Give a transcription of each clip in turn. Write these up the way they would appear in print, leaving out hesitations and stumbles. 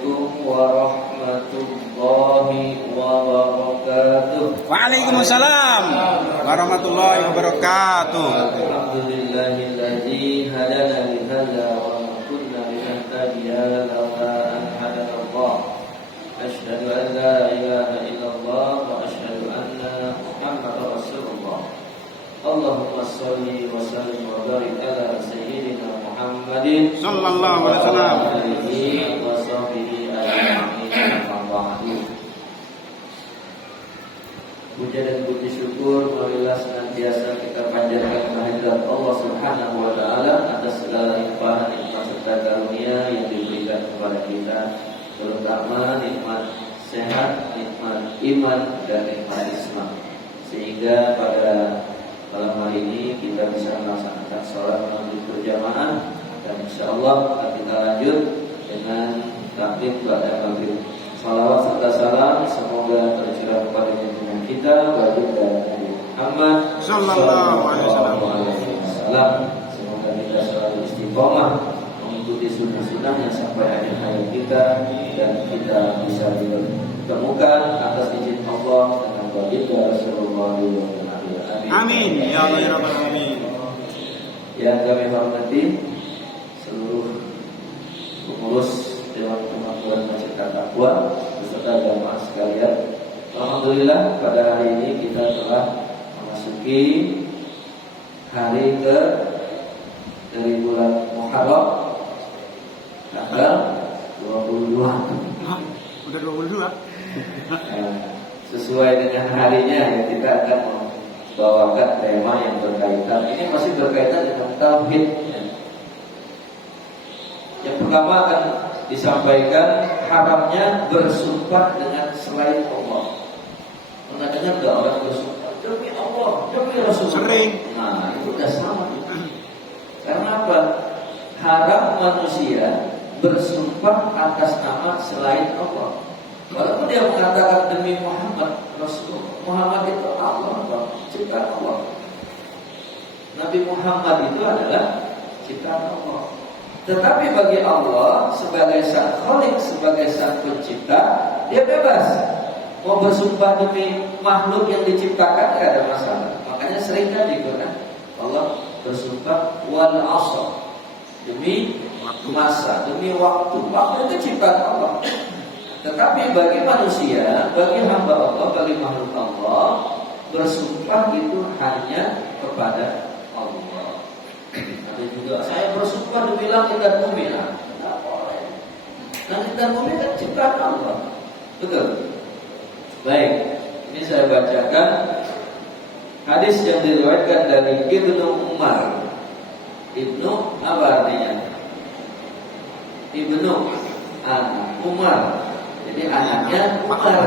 Assalamualaikum warahmatullahi wabarakatuh. Waalaikumsalam warahmatullahi wabarakatuh. Alhamdulillahilladzi hadana li hadza wa ma kunna linahtadiya laula an hadana Allah. Asyhadu an la ilaha illallah wa asyhadu anna Muhammadar Rasulullah. Allahumma shalli wa sallim wa barik ala sayyidina Muhammadin sallallahu alaihi wasallam wa sahbihi ajma'in. Puja dan puji syukur marilah senantiasa kita panjatkan kehadirat Allah Subhanahu wa taala atas segala limpahan nikmat serta karunia yang diberikan kepada kita, terutama nikmat sehat, nikmat iman dan nikmat Islam. Sehingga pada malam hari ini kita bisa melaksanakan sholat maghrib berjamaah, dan insyaallah kita lanjut dengan taklim pada maghrib. Salawat serta salam semoga tercurah kepada junjungan kita baginda Nabi Muhammad sallallahu alaihi wasallam. Semoga kita selalu istiqomah mengikuti sunnah-sunnahnya sampai akhir hayat kita, dan kita bisa ditemukan atas izin Allah dengan baginda Rasulullah SAW. Amin ya Allah ya rabbal alamin. Yang kami hormati seluruh pengurus Dewan Kemakmuran Masjid At-Taqwa beserta jamaah sekalian. Alhamdulillah pada hari ini kita telah memasuki hari dari bulan Muharram tanggal 22. Udah 22. Sesuai dengan harinya ya, kita akan membawakan tema yang berkaitan. Ini masih berkaitan dengan tauhid. Yang pertama akan disampaikan haramnya bersumpah dengan selain Allah. Pernah dengar nggak orang bersumpah demi Allah, demi Rasulullah? Sering. Nah, itu udah sama. Karena apa? Haram manusia bersumpah atas nama selain Allah. Walaupun dia mengatakan demi Muhammad Rasulullah, Muhammad itu Allah, ciptaan Allah. Nabi Muhammad itu adalah ciptaan Allah. Tetapi bagi Allah sebagai sang Khalik, sebagai sang pencipta, dia bebas. Mau bersumpah demi makhluk yang diciptakan tidak ada masalah. Makanya sering kan di Quran Allah bersumpah wal 'asr, demi masa, demi waktu. Waktu itu ciptaan Allah. Tetapi bagi manusia, bagi hamba Allah, bagi makhluk Allah, bersumpah itu hanya kepada Allah. Ada juga saya bersumpah demi langit dan bumi. Tidak boleh. Langit dan bumi kan ciptaan Allah. Betul. Baik, ini saya bacakan hadis yang diriwayatkan dari Ibnu Umar. Ibnu apa artinya? Ibnu Umar. Jadi anaknya Umar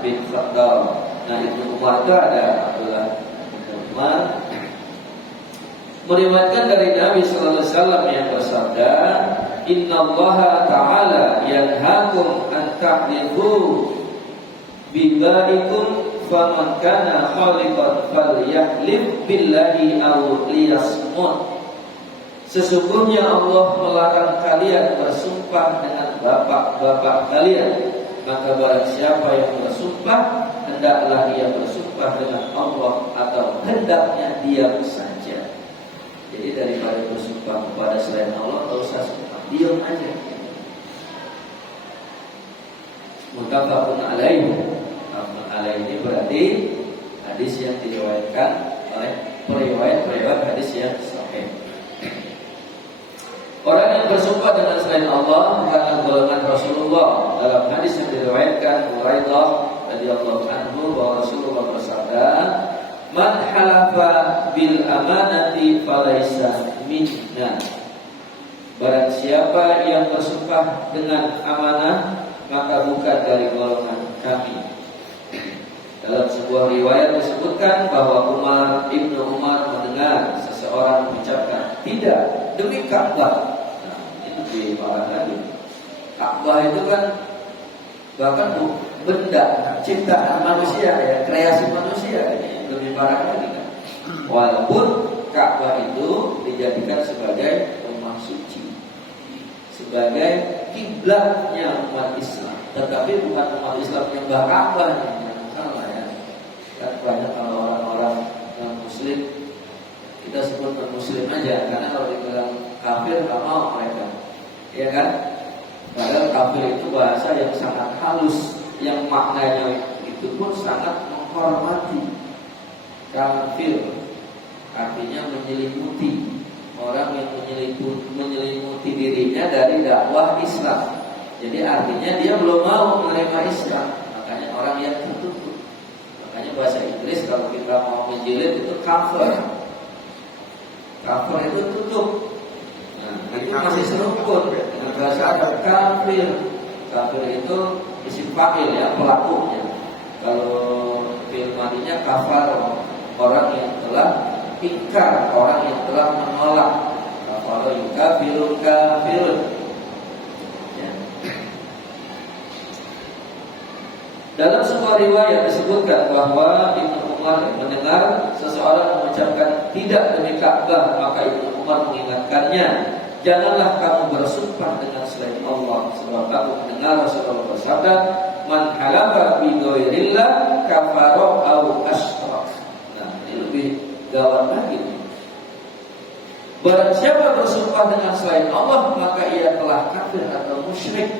bin Khattab. Nah, Ibnu Umar itu ada Abdullah bin Umar. Meriwayatkan dari Nabi sallallahu alaihi wasallam yang bersabda, "Innallaha ta'ala yanhaakum an tahlifu bibaikum faman kana khaliqan falyahlif billahi aw liyasmut." Sesungguhnya Allah melarang kalian bersumpah dengan bapak-bapak kalian. Maka barang siapa yang bersumpah, hendaklah ia bersumpah dengan Allah atau hendaknya diam saja. Jadi daripada bersumpah kepada selain Allah, tak usah sumpah, diam aja. Muttafaqun alaihi. Muttafaqun alaihi ini berarti hadis yang diriwayatkan oleh periwayat hadis yang sahih. Orang yang bersumpah dengan selain Allah adalah golongan Rasulullah. Dalam hadis yang diriwayatkan Hurairah radhiyallahu anhu bahwa Rasulullah bersabda, "Man halafa bil amanati falaysa minna." Barang siapa yang bersumpah dengan amanah, maka bukan dari golongan kami. Dalam sebuah riwayat disebutkan bahwa Ibnu Umar mendengar seseorang mengucapkan, "Tidak, demi Ka'bah." Nah, itu dimarah lagi. Ka'bah itu kan bahkan benda ciptaan manusia, ya, kreasi manusia. Ini lebih parah lagi kan. Walaupun Ka'bah itu dijadikan sebagai rumah suci, sebagai kiblatnya umat Islam, tetapi bukan umat Islam yang Ka'bah yang salah ya. Kan banyak kalau orang-orang non Muslim kita sebut non Muslim aja, karena kalau dibilang kafir nggak mau mereka, ya kan? Padahal kafir itu bahasa yang sangat halus, yang maknanya itu pun sangat menghormati. Kafir artinya menyelimuti, orang yang menyelimuti dirinya dari dakwah Islam. Jadi artinya dia belum mau menerima Islam, makanya orang yang tertutup. Makanya bahasa Inggris kalau kita mau menjilid itu cover. Cover itu tutup. Nah, itu masih seruput dengan bahasa Arab kafir. Kafir itu isim fa'il ya, pelakunya. Kalau fi'il madinya kafar, orang yang telah ingkar, orang yang telah menolak. Kafara yukafirun kafirun. Ya. Dalam sebuah riwayat disebutkan bahwa Ibnu Umar mendengar seseorang mengucapkan tidak demi Ka'bah, maka Ibnu Umar mengingatkannya, janganlah kamu bersumpah dengan selain Allah, sebab aku mendengar Rasulullah bersabda, man halafa bi ghairillah kafara aw asyrak. Nah, ini lebih gawat lagi. Barang siapa bersumpah dengan selain Allah, maka ia telah kafir atau musyrik.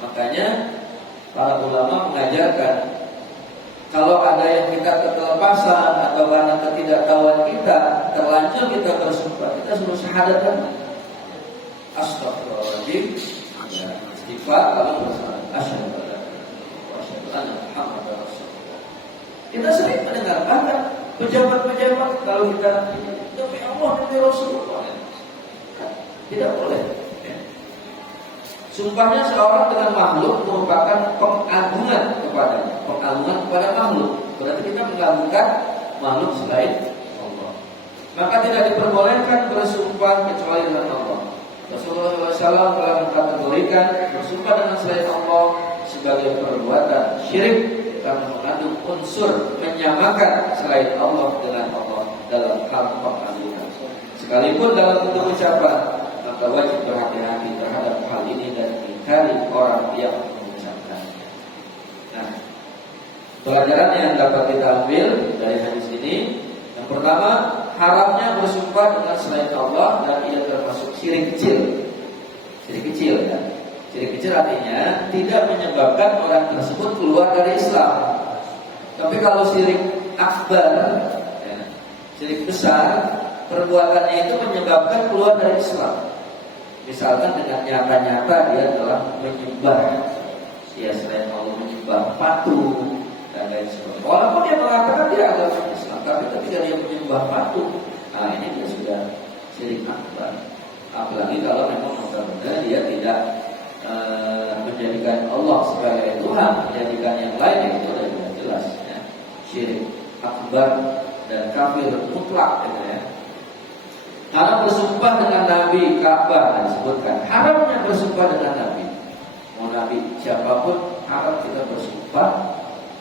Makanya para ulama mengajarkan, kalau ada yang kita ketelepasan atau karena ketidaktahuan kita terlanjur kita bersumpah, kita suruh syahadatkan astagfirullahaladzim, istighfar, lalu bersyahadat asyhadu anna Muhammadar Rasulullah. Kita sering mendengar banyak pejabat-pejabat kalau kita demi Allah demi Rasulullah, tidak boleh. Sumpahnya seorang dengan makhluk merupakan pengagungan kepadanya, pengagungan kepada makhluk. Berarti kita mengagungkan makhluk selain Allah. Maka tidak diperbolehkan bersumpah kecuali dengan Allah. Rasulullah SAW telah mengkategorikan bersumpah dengan selain Allah sebagai perbuatan syirik karena mengandung unsur menyamakan selain Allah dengan Allah dalam hal pengagungan. Sekalipun dalam bentuk ucapan, maka wajib berhati-hati terhadap hal ini dan mengingkari orang yang mengucapkan. Nah, pelajaran yang dapat kita ambil dari hadis ini, yang pertama, haramnya bersumpah dengan selain Allah dan ia termasuk syirik kecil. Syirik kecil ya. Syirik kecil artinya tidak menyebabkan orang tersebut keluar dari Islam. Tapi kalau syirik akbar, ya, syirik besar, perbuatannya itu menyebabkan keluar dari Islam. Misalkan dengan nyata-nyata dia telah menyembah ya selain Allah, menyembah patung dan lain sebagainya. Walaupun dia mengatakan dia agama Islam, tapi ketika dia menyembah patung, nah ini dia sudah syirik akbar. Apalagi kalau memang benar-benar dia tidak menjadikan Allah sebagai Tuhan, menjadikan yang lain, itu sudah jelas ya. Syirik akbar dan kafir mutlak gitu ya. Haram bersumpah dengan Nabi, Ka'bah disebutkan. Haramnya bersumpah dengan Nabi. Mau Nabi siapapun haram kita bersumpah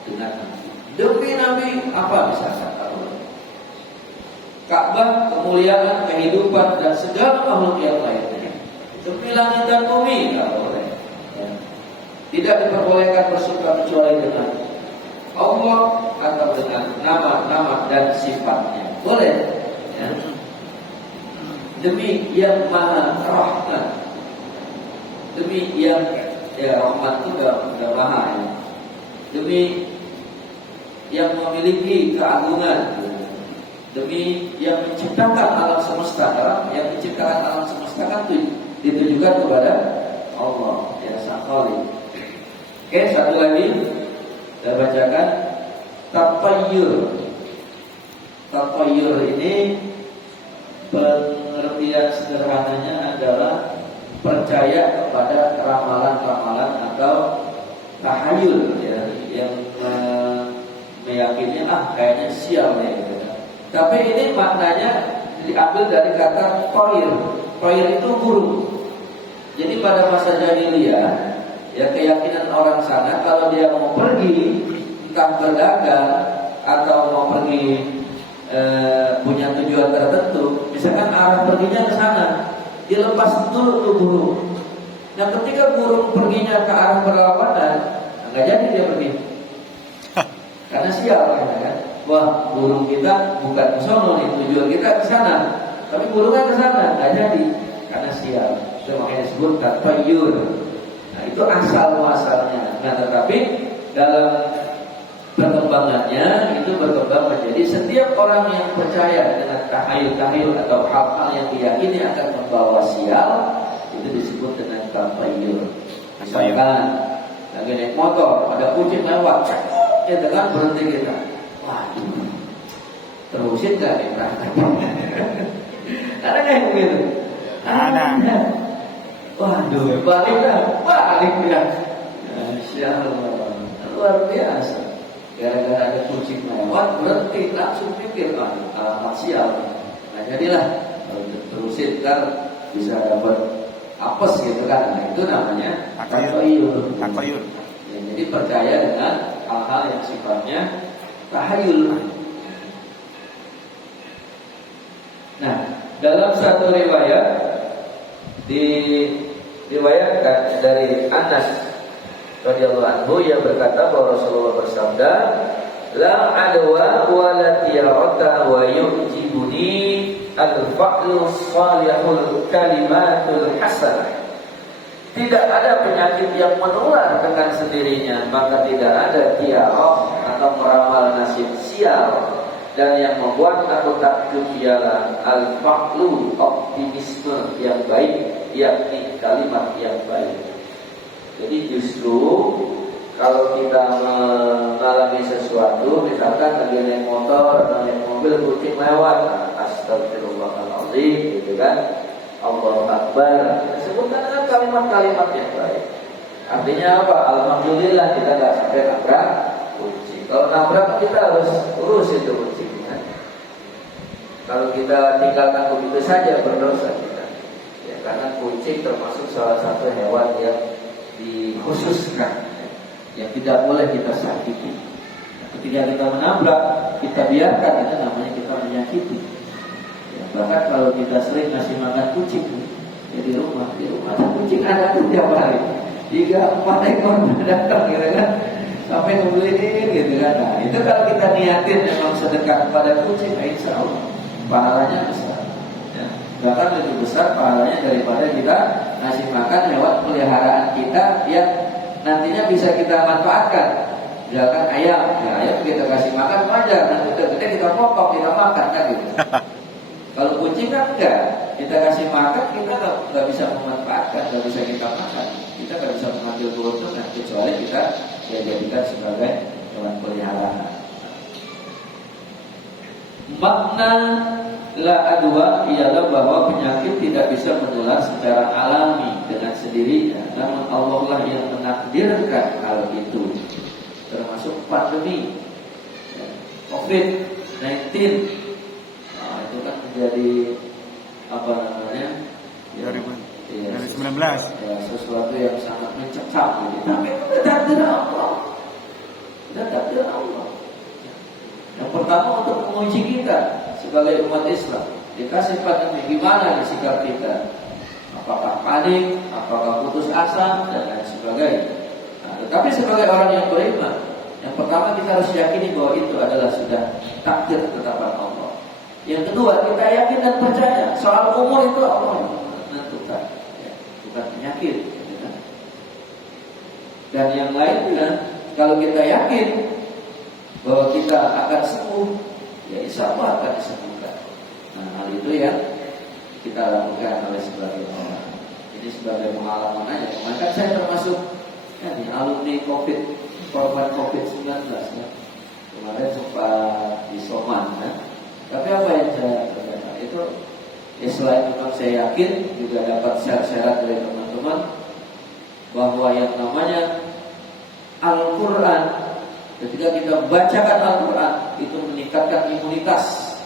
dengan Nabi. Demi Nabi apa misalkan kalau Ka'bah, kemuliaan, kehidupan dan segala makhluk yang lainnya. Demi langit dan bumi tidak boleh. Ya. Tidak diperbolehkan bersumpah kecuali dengan Allah atau dengan nama-nama dan sifatnya. Boleh. Ya. Demi yang maha rahmat, demi yang rahmat itu udah maha ya. Demi yang memiliki keagungan, demi yang menciptakan alam semesta. Yang menciptakan alam semesta kan ditujukan kepada Allah ya, Sang Khalik. Oke, satu lagi saya bacakan tapayyur. Tapayyur ini pengertian sederhananya adalah percaya kepada ramalan-ramalan atau tahayul ya, yang meyakini kayaknya sial ya gitu. Tapi ini maknanya diambil dari kata toir. Toir itu burung. Jadi pada masa jahiliyah ya, keyakinan orang sana kalau dia mau pergi entah berdagang atau mau pergi punya tujuan tertentu, misalkan arah perginya ke sana, dia lepas dulu tuh burung. Nah ketika burung perginya ke arah berlawanan, nggak jadi dia pergi. Karena sial kan. Wah, burung kita bukan ke sono nih, tujuan kita ke sana. Tapi burungnya ke sana, nggak jadi. Karena sial. Itu makanya disebut tatayur. Nah, itu asal muasalnya. Nah, tetapi dalam perkembangannya itu berkembang menjadi setiap orang yang percaya dengan tahayul-tahayul atau hal-hal yang diyakini akan membawa sial, itu disebut dengan tatayur. Misalkan lagi naik motor, ada kucing lewat, ya dengan berhenti kita. Waduh, terusin gak nih ada kayak begitu? Ada. Waduh, balik dah. Masya Allah, luar biasa. Gara-gara ada kucing lewat, berhenti langsung pikir, alamat sial. Nah jadilah terusin kan bisa dapat apes gitu kan. Nah itu namanya tahayul. Ya, jadi percaya dengan hal-hal yang sifatnya tahayul. Nah, dalam satu riwayat diriwayatkan dari Anas radhiyallahu anhu yang berkata bahwa Rasulullah bersabda, la adwa wa la tiyarata wa yujibuni al-fa'lu salihul kalimatul hasanah. Tidak ada penyakit yang menular dengan sendirinya, maka tidak ada tiarah atau meramal nasib sial. Dan yang membuat aku takjub ialah al-fa'lu, optimisme yang baik, yakni kalimat yang baik. Jadi justru kalau kita mengalami sesuatu, misalkan lagi naik motor atau naik mobil, kucing lewat, astagfirullahaladzim, gitu kan, Allahu Akbar, sebutkan dengan kalimat-kalimat yang baik. Artinya apa? Alhamdulillah kita nggak sampai nabrak kucing. Kalau nabrak kita harus urus itu kucingnya. Kalau kita tinggalkan begitu saja berdosa kita. Ya, karena kucing termasuk salah satu hewan yang dikhususkan, yang tidak boleh kita sakiti. Ketika kita menabrak, kita biarkan, itu namanya kita menyakiti. Ya, bahkan kalau kita sering ngasih makan kucing, ya di rumah kucing ada tuh tiap hari 3-4 ekor datang, gitu kan, sampai ngebeliin, gitu kan. Nah, itu kalau kita niatin memang sedekah kepada kucing, insya Allah pahalanya besar. Ya, bahkan lebih besar pahalanya daripada kita ngasih makan hewan peliharaan kita yang nantinya bisa kita manfaatkan. Misalkan ayam, ya ayam kita kasih makan wajar, nanti kita potong, kita makan kan gitu. Kalau kucing kan enggak, kita kasih makan kita nggak bisa memanfaatkan, nggak bisa kita makan, kita nggak bisa mengambil keuntungan kecuali kita ya jadikan sebagai hewan peliharaan. Makna la adwa ialah bahwa penyakit tidak bisa menular secara alami dengan sendirinya, namun Allah lah yang menakdirkan hal itu, termasuk pandemi COVID-19. Nah, itu kan menjadi apa namanya? Ya, 2019. Ya, sesuatu yang sangat mencekam. Tapi itu takdir Allah. Itu takdir Allah. Yang pertama untuk menguji kita sebagai umat Islam. Dikasih pandemi, gimana nih sikap kita? Apakah panik? Apakah putus asa? Dan lain sebagainya. Nah, tetapi sebagai orang yang beriman, yang pertama kita harus yakini bahwa itu adalah sudah takdir ketetapan Allah. Yang kedua, kita yakin dan percaya soal umur itu Allah yang menentukan, ya, bukan penyakit. Ya. Dan yang lainnya, kalau kita yakin bahwa kita akan sembuh, ya insya Allah akan disembuhkan. Nah, hal itu yang kita lakukan oleh sebagian orang. Ini sebagai pengalaman aja. Maka saya termasuk di alumni COVID, korban COVID-19 ya. Kemarin sempat isoman ya. Tapi apa yang saya kerjakan itu, ya selain memang saya yakin, juga dapat syarat-syarat dari teman-teman bahwa yang namanya Al-Quran, ketika kita bacakan Al-Quran, itu meningkatkan imunitas.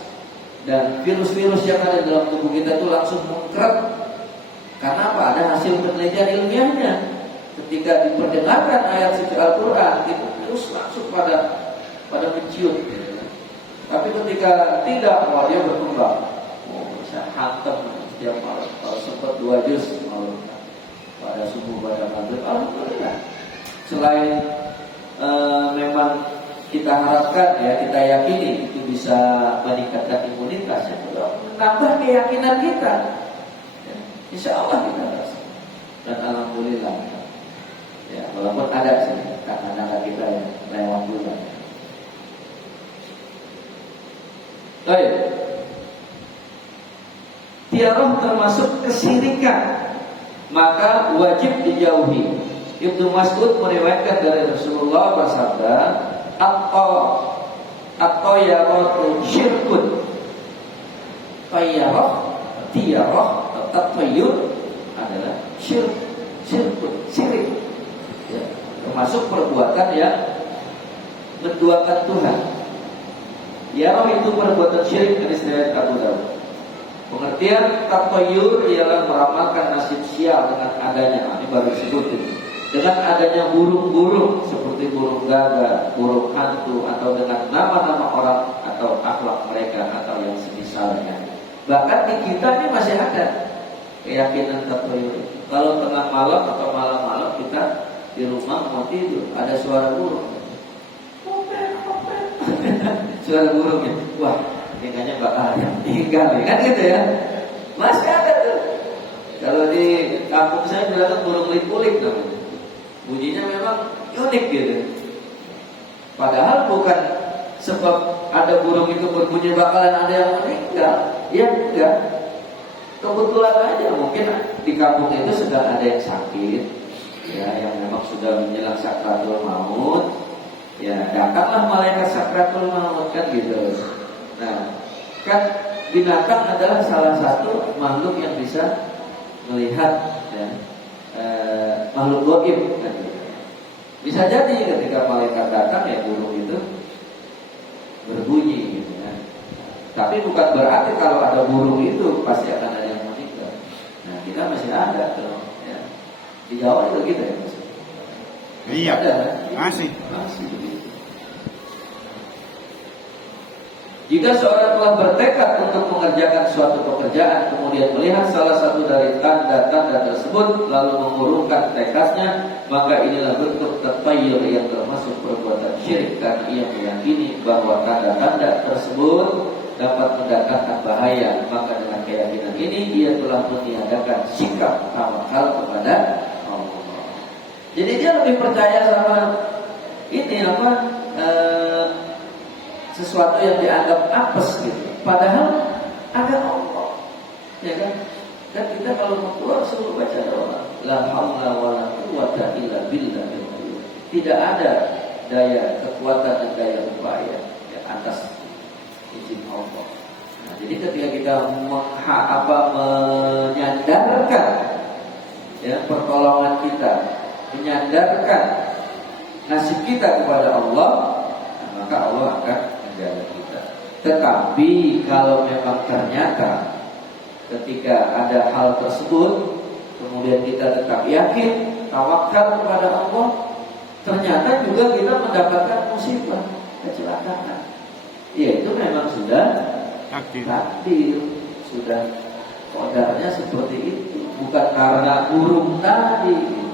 Dan virus-virus yang ada dalam tubuh kita itu langsung mengkeret. Karena apa? Ada hasil penelitian ilmiahnya. Ketika diperdengarkan ayat suci Al-Quran, itu virus langsung pada menciut. Tapi ketika tidak, dia berkembang. Saya hantam setiap malam. Kalau sempat 2 juz malam. Pada subuh selain memang kita harapkan ya, kita yakini itu bisa meningkatkan imunitas, ya, menambah keyakinan kita. Ya, insya Allah kita rasa. Dan alhamdulillah. Ya, walaupun ada sih kadang-kadang kita yang lewat dulu. Baik. Tiarah termasuk kesyirikan, maka wajib dijauhi. Ibnu Mas'ud meriwayatkan dari Rasulullah bersabda, atau yaratu syirkun. Tiarah tatayur adalah syirkun, syirik. Ya, termasuk perbuatan yang menduakan Tuhan. Yarah itu perbuatan syirik dari riwayat Abu Dawud. Pengertian tatayur ialah meramalkan nasib sial dengan adanya, ini baru disebutin, dengan adanya burung-burung seperti burung gagak, burung hantu, atau dengan nama-nama orang atau akhlak mereka atau yang semisalnya. Bahkan di kita ini masih ada keyakinan tatayur. Kalau tengah malam atau malam-malam kita di rumah mau tidur, ada suara burung, suara burungnya, wah, kayaknya bakal yang tinggal, kan gitu ya. Masih ada tuh. Kalau di kampung saya bilang burung kulit namanya. Bunyinya memang unik gitu. Padahal bukan sebab ada burung itu berbunyi bakalan ada yang meninggal. Ya enggak. Kebetulan aja mungkin di kampung itu sedang ada yang sakit, ya, yang memang sudah menjelang sakratul maut. Ya, datanglah malaikat sakratul maut kan gitu. Nah, kan binatang adalah salah satu makhluk yang bisa melihat, ya, makhluk gaib kan gitu. Bisa jadi ketika malaikat datang ya burung itu berbunyi gitu kan. Tapi bukan berarti kalau ada burung itu pasti akan ada yang meninggal. Nah, kita masih ada tuh, ya. Di Jawa itu gitu ya Mas. Iya. Ada, Masih. begitu. Jika seorang telah bertekad untuk mengerjakan suatu pekerjaan, kemudian melihat salah satu dari tanda-tanda tersebut, lalu mengurungkan tekadnya, maka inilah bentuk tatayur yang termasuk perbuatan syirik, karena ia meyakini bahwa tanda-tanda tersebut dapat mendatangkan bahaya. Maka dengan keyakinan ini, ia telah meniadakan sikap tawakal kepada Allah. Jadi dia lebih percaya sama ini sesuatu yang dianggap apes gitu. Padahal ada Allah, ya kan? Dan kita kalau mau keluar suruh baca doa, la haula wala quwwata illa billah. Tidak ada daya kekuatan dan daya upaya ya, atas izin Allah. Nah, jadi ketika kita menyandarkan ya pertolongan kita, menyandarkan nasib kita kepada Allah, maka Allah akan menjaga kita. Tetapi kalau memang ternyata ketika ada hal tersebut kemudian kita tetap yakin, tawakal kepada Allah, ternyata juga kita mendapatkan musibah, kecelakaan, ya itu memang sudah takdir, sudah qadarnya seperti itu, bukan karena burung tadi gitu.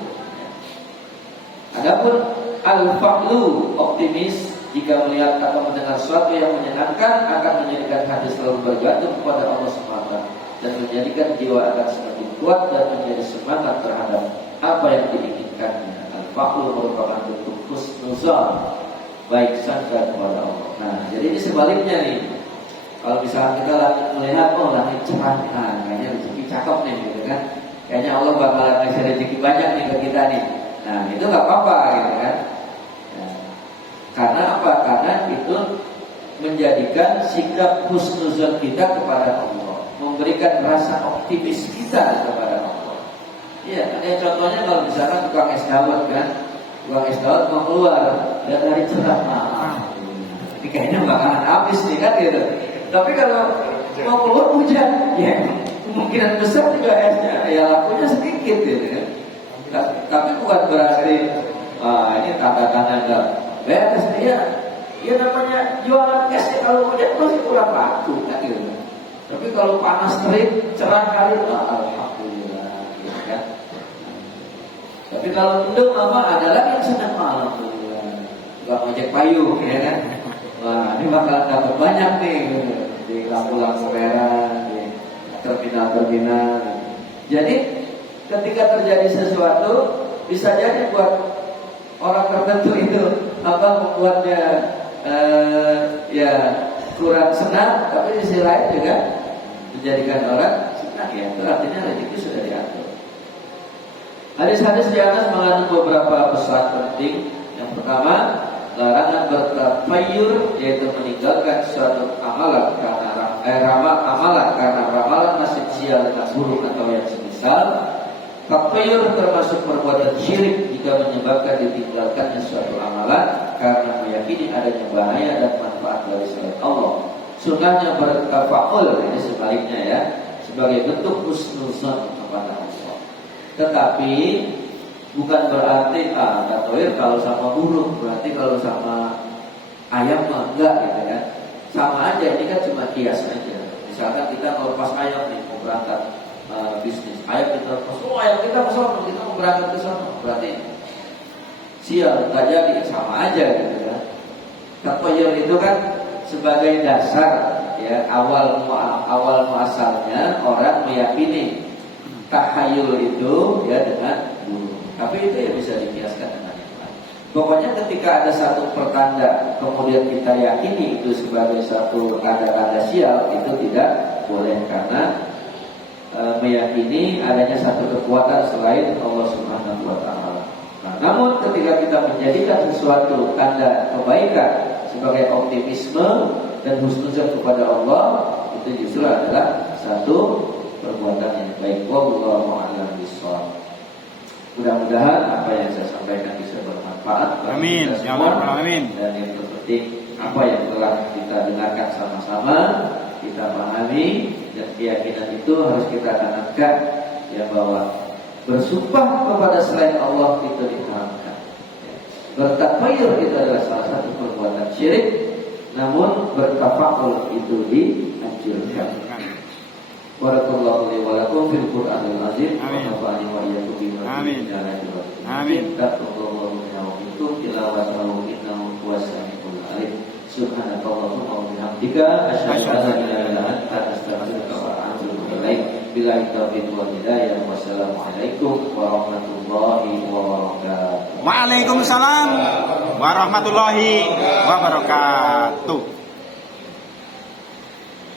Adapun al-fa'lu, optimis, jika melihat atau mendengar sesuatu yang menyenangkan, akan menjadikan hati selalu bergantung kepada Allah SWT dan menjadikan jiwa akan semakin kuat dan menjadi semangat terhadap apa yang diinginkannya. Al-fa'lu merupakan bentuk husnuzan, baik sangka kepada Allah. Nah, jadi ini sebaliknya nih. Kalau misalnya kita melihat, oh langit cerah, nah kayaknya rezeki cakep nih gitu kan, kayaknya Allah bakalan ngasih rezeki banyak nih ke kita nih. Nah, itu nggak apa-apa gitu kan. Karena apa? Karena itu menjadikan sikap husnuzan kita kepada Allah, memberikan rasa optimis kita kepada Allah. Iya, ada contohnya kalau misalkan tukang es dawet kan, tukang es dawet mau keluar, lihat hari cerah, ini kayaknya bakalan habis nih kan gitu. Tapi kalau mau keluar hujan, ya kemungkinan besar juga esnya ya lakunya sedikit gitu kan. Tapi bukan berarti ini tanda-tanda enggak beres dia. Ya namanya jualan es ya, kalau hujan pasti kurang laku kan gitu. Tapi kalau panas terik cerah kali, alhamdulillah gitu kan. Tapi kalau mendung mama ada lagi yang senang malam tuh, nggak ngojek payung ya kan? Wah ini bakalan dapat banyak nih gitu. Di lampu-lampu merah, di terminal-terminal. Jadi ketika terjadi sesuatu bisa jadi buat orang tertentu itu membuatnya ya kurang senang, tapi di sisi lain juga menjadikan orang senang ya. Itu artinya rezeki sudah diatur. Hadis-hadis di atas mengandung beberapa pesan penting. Yang pertama, larangan bertafayur, yaitu meninggalkan suatu amalan karena ramalan nasib sial dengan buruk atau yang semisal. Tafayur termasuk perbuatan syirik jika menyebabkan ditinggalkannya suatu amalan karena meyakini adanya bahaya dan manfaat dari selain Allah. Sunnahnya bertafa'ul, ini sebaliknya ya, sebagai bentuk husnuzan kepada Allah. Tetapi bukan berarti tafayur kalau sama burung, berarti kalau sama ayam mah enggak gitu kan. Sama aja, ini kan cuma kias aja. Misalkan kita kalau pas ayam nih mau berangkat bisnis, ayam kita kesana, kita mau berangkat ke sana, berarti sial nggak jadi, sama aja gitu kan. Tafayur itu kan sebagai dasar ya, awal muasalnya orang meyakini tahayul itu ya dengan burung. Tapi itu ya bisa dikiaskan dengan yang lain. Pokoknya ketika ada satu pertanda kemudian kita yakini itu sebagai satu tanda-tanda sial, itu tidak boleh karena meyakini adanya satu kekuatan selain Allah Subhanahu wa taala. Nah, namun ketika kita menjadikan sesuatu tanda kebaikan sebagai optimisme dan husnuzan kepada Allah, itu justru adalah satu perbuatan yang baik. Wallahu a'lam bishawab. Mudah-mudahan apa yang saya sampaikan bisa bermanfaat. Amin. Ya Allah, amin. Dan yang terpenting apa yang telah kita dengarkan sama-sama kita pahami, dan keyakinan itu harus kita tanamkan ya, bahwa bersumpah kepada selain Allah itu diharamkan. Bertafayur itu adalah salah satu perbuatan syirik, namun bertafakkur itu dianjurkan. Barakallahu li wa lakum fil Qur'anil azim wa nafa'ani wa iyyakum bima fihi min ayatin. Amin. Taqabbalallahu minna wa minkum tilawatahu innahu huwas samiul alim. Subhanakallahumma wa bihamdika asyhadu an la ilaha illa anta astaghfiruka wa atubu ilaik. Billahi taufiq wal hidayah. Wassalamualaikum warahmatullahi wabarakatuh. Waalaikumsalam warahmatullahi wabarakatuh.